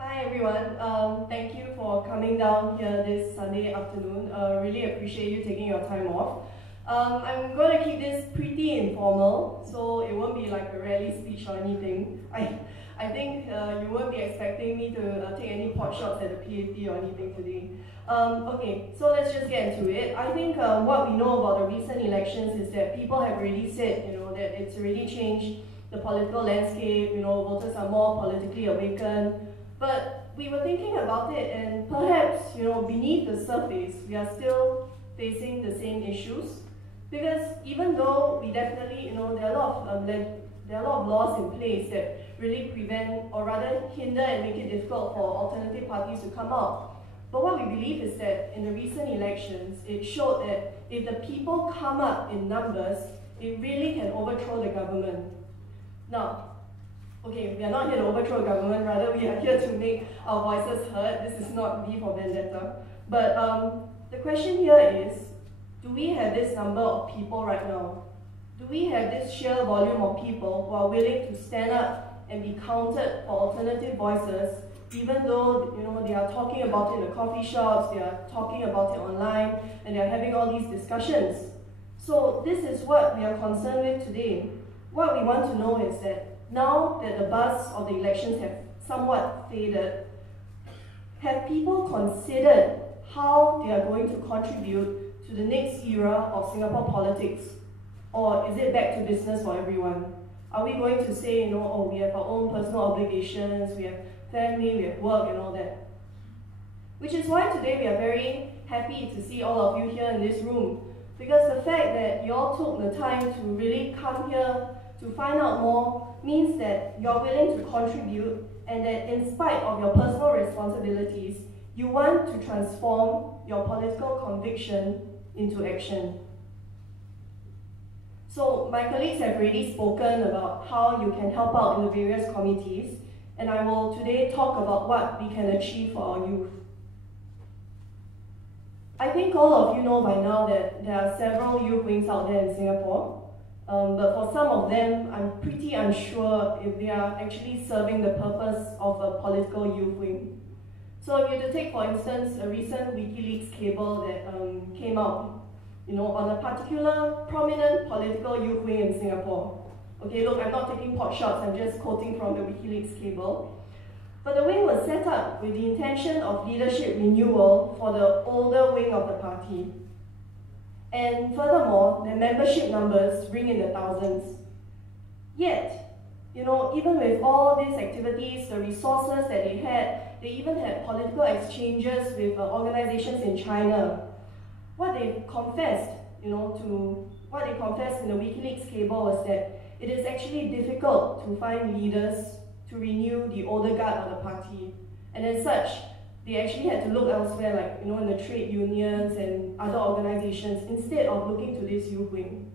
Hi everyone, thank you for coming down here this Sunday afternoon. Really appreciate you taking your time off. I'm going to keep this pretty informal, so it won't be like a rally speech or anything. I think you won't be expecting me to take any pot shots at the PAP or anything today. Okay, so let's just get into it. I think what we know about the recent elections is that people have already said, that it's already changed the political landscape. Voters are more politically awakened. But we were thinking about it, and perhaps, beneath the surface, we are still facing the same issues. Because even though we definitely, there are a lot of laws in place that really prevent, or rather hinder and make it difficult for alternative parties to come out. But what we believe is that in the recent elections, it showed that if the people come up in numbers, it really can overthrow the government. Now, okay, we are not here to overthrow government, rather we are here to make our voices heard. This is not V for Vendetta. But the question here is, do we have this number of people right now? Do we have this sheer volume of people who are willing to stand up and be counted for alternative voices, even though they are talking about it in the coffee shops, they are talking about it online, and they are having all these discussions? So this is what we are concerned with today. What we want to know is that now that the buzz of the elections have somewhat faded, have people considered how they are going to contribute to the next era of Singapore politics? Or is it back to business for everyone? Are we going to say, we have our own personal obligations, we have family, we have work and all that? Which is why today we are very happy to see all of you here in this room. Because the fact that you all took the time to really come here to find out more means that you're willing to contribute, and that in spite of your personal responsibilities, you want to transform your political conviction into action. So my colleagues have already spoken about how you can help out in the various committees, and I will today talk about what we can achieve for our youth. I think all of you know by now that there are several youth wings out there in Singapore. But for some of them, I'm pretty unsure if they are actually serving the purpose of a political youth wing. So if you were to take, for instance, a recent WikiLeaks cable that came out, on a particular prominent political youth wing in Singapore. Okay, look, I'm not taking pot shots, I'm just quoting from the WikiLeaks cable. But the wing was set up with the intention of leadership renewal for the older wing of the party. And furthermore, their membership numbers ring in the thousands. Yet, even with all these activities, the resources that they had, they even had political exchanges with organizations in China. What they confessed, in the WikiLeaks cable was that it is actually difficult to find leaders to renew the older guard of the party. And as such, they actually had to look elsewhere, like, in the trade unions and other organizations, instead of looking to this youth wing.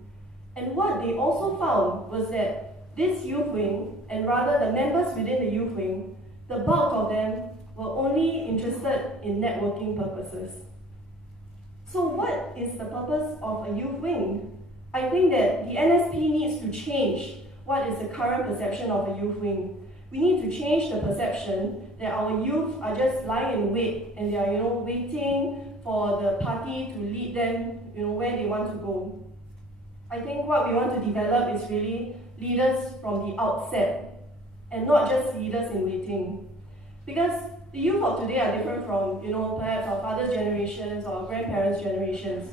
And what they also found was that this youth wing, and rather the members within the youth wing, the bulk of them were only interested in networking purposes. So what is the purpose of a youth wing? I think that the NSP needs to change what is the current perception of a youth wing. We need to change the perception that our youth are just lying in wait and they are, waiting for the party to lead them, where they want to go. I think what we want to develop is really leaders from the outset and not just leaders in waiting. Because the youth of today are different from, perhaps our father's generations or our grandparents' generations.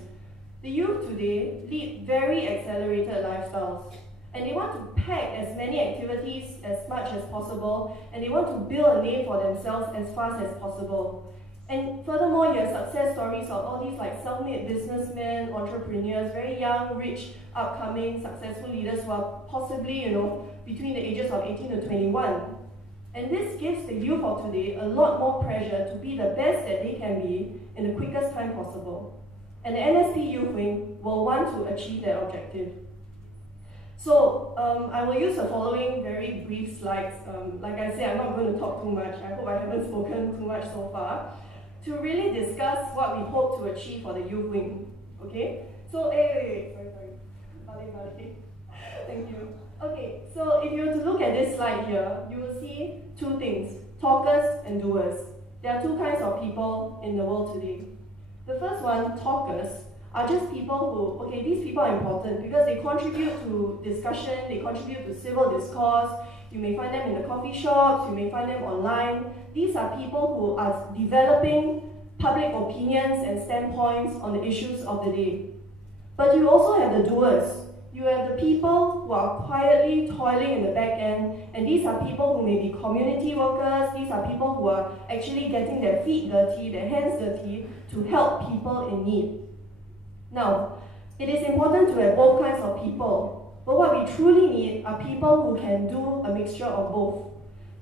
The youth today lead very accelerated lifestyles. And they want to pack as many activities as much as possible, and they want to build a name for themselves as fast as possible. And furthermore, you have success stories of all these like self-made businessmen, entrepreneurs, very young, rich, upcoming, successful leaders who are possibly, between the ages of 18 to 21. And this gives the youth of today a lot more pressure to be the best that they can be in the quickest time possible. And the NSP Youth Wing will want to achieve that objective. So I will use the following very brief slides. Like I said, I'm not going to talk too much. I hope I haven't spoken too much so far. To really discuss what we hope to achieve for the youth wing. Okay? So, sorry. Thank you. Okay, so if you were to look at this slide here, you will see two things. talkers and doers. There are two kinds of people in the world today. The first one, talkers, are just people who, okay, these people are important because they contribute to discussion, they contribute to civil discourse. You may find them in the coffee shops, you may find them online. These are people who are developing public opinions and standpoints on the issues of the day. But you also have the doers. You have the people who are quietly toiling in the back end, and these are people who may be community workers, these are people who are actually getting their feet dirty, their hands dirty, to help people in need. Now, it is important to have both kinds of people, but what we truly need are people who can do a mixture of both.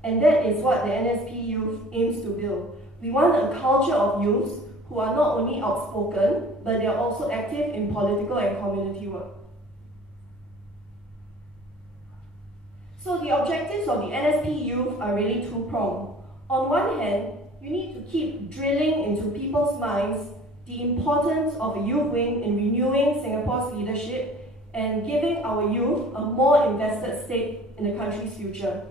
And that is what the NSP Youth aims to build. We want a culture of youths who are not only outspoken, but they are also active in political and community work. So the objectives of the NSP Youth are really two-pronged. On one hand, you need to keep drilling into people's minds the importance of a youth wing in renewing Singapore's leadership and giving our youth a more invested stake in the country's future.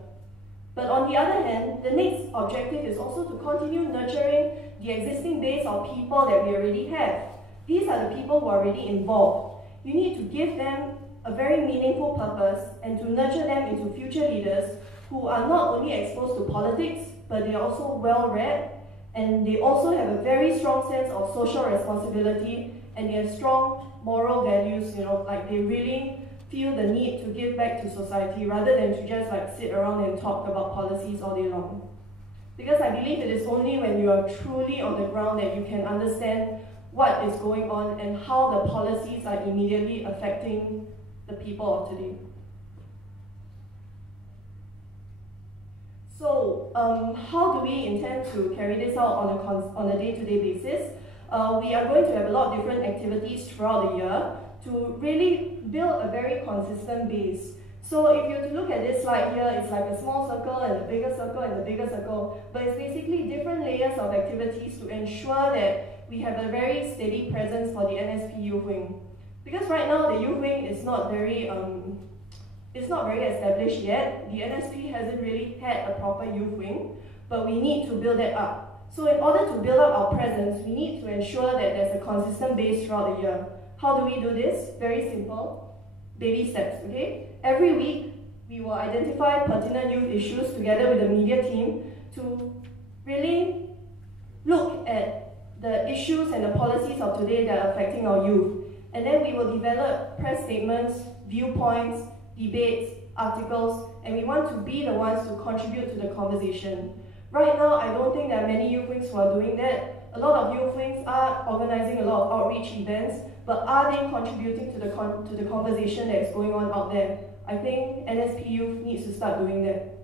But on the other hand, the next objective is also to continue nurturing the existing base of people that we already have. These are the people who are already involved. You need to give them a very meaningful purpose and to nurture them into future leaders who are not only exposed to politics, but they are also well-read, and they also have a very strong sense of social responsibility, and they have strong moral values, like they really feel the need to give back to society rather than to just like sit around and talk about policies all day long. Because I believe it is only when you are truly on the ground that you can understand what is going on and how the policies are immediately affecting the people of today. So, how do we intend to carry this out on a day-to-day basis? We are going to have a lot of different activities throughout the year to really build a very consistent base. So if you look at this slide here, it's like a small circle and a bigger circle and a bigger circle, but it's basically different layers of activities to ensure that we have a very steady presence for the NSP Youth Wing. Because right now the Youth Wing is not very established yet. The NSP hasn't really had a proper Youth Wing, but we need to build that up. So in order to build up our presence, we need to ensure that there's a consistent base throughout the year. How do we do this? Very simple. Baby steps, okay? Every week, we will identify pertinent youth issues together with the media team to really look at the issues and the policies of today that are affecting our youth. And then we will develop press statements, viewpoints, debates, articles, and we want to be the ones to contribute to the conversation. Right now, I don't think there are many youth wings who are doing that. A lot of youth wings are organizing a lot of outreach events, but are they contributing to the conversation that is going on out there? I think NSP Youth needs to start doing that.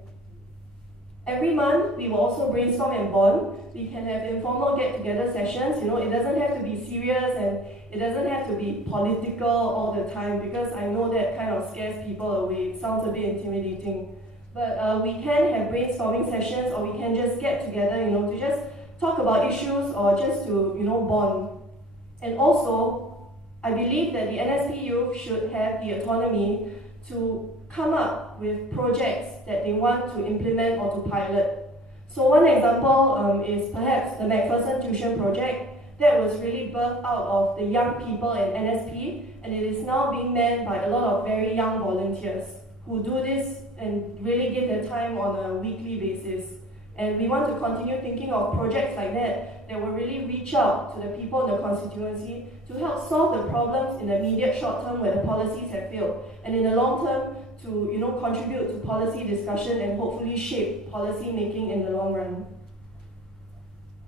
Every month, we will also brainstorm and bond. We can have informal get-together sessions. It doesn't have to be serious and it doesn't have to be political all the time, because I know that kind of scares people away. It sounds a bit intimidating. But we can have brainstorming sessions, or we can just get together, to just talk about issues or just to, bond. And also, I believe that the NSP Youth should have the autonomy to come up with projects that they want to implement or to pilot. So one example is perhaps the McPherson Tuition Project that was really birthed out of the young people in NSP, and it is now being manned by a lot of very young volunteers who do this and really give their time on a weekly basis. And we want to continue thinking of projects like that that will really reach out to the people in the constituency to help solve the problems in the immediate short term where the policies have failed, and in the long term to contribute to policy discussion and hopefully shape policy making in the long run.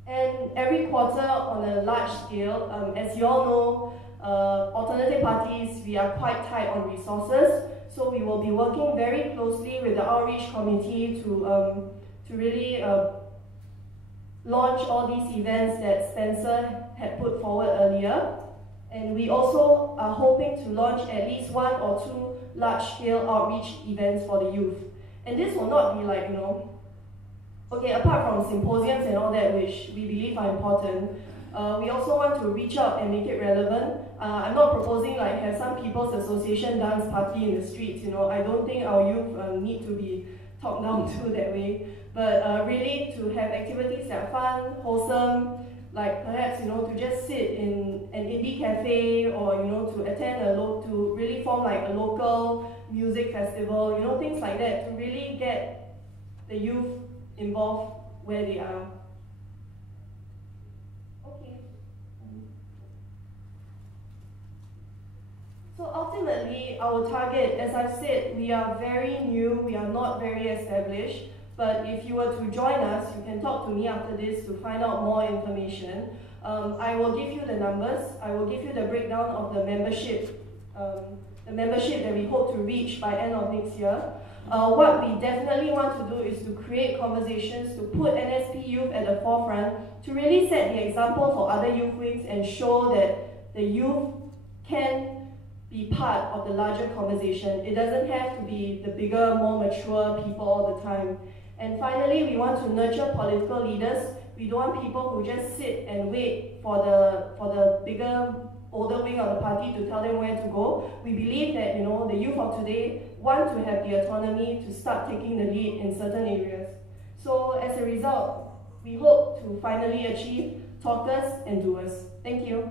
And every quarter on a large scale, as you all know, alternative parties, we are quite tight on resources, so we will be working very closely with the Outreach Committee to really launch all these events that Spencer had put forward earlier. And we also are hoping to launch at least 1 or 2 large-scale outreach events for the youth. And this will not be like, okay, apart from symposiums and all that, which we believe are important, we also want to reach out and make it relevant. I'm not proposing like have some people's association dance party in the streets. I don't think our youth need to be talked down to that way, but really to have activities that are fun, wholesome, like perhaps, to just sit in an indie cafe, or, to attend to really form like a local music festival, things like that, to really get the youth involved where they are. Okay. So ultimately, our target, as I've said, we are very new, we are not very established, but if you were to join us, you can talk to me after this to find out more information. I will give you the numbers, I will give you the breakdown of the membership that we hope to reach by end of next year. What we definitely want to do is to create conversations, to put NSP youth at the forefront, to really set the example for other youth wings and show that the youth can be part of the larger conversation. It doesn't have to be the bigger, more mature people all the time. And finally, we want to nurture political leaders. We don't want people who just sit and wait for the bigger, older wing of the party to tell them where to go. We believe that the youth of today want to have the autonomy to start taking the lead in certain areas. So as a result, we hope to finally achieve talkers and doers. Thank you.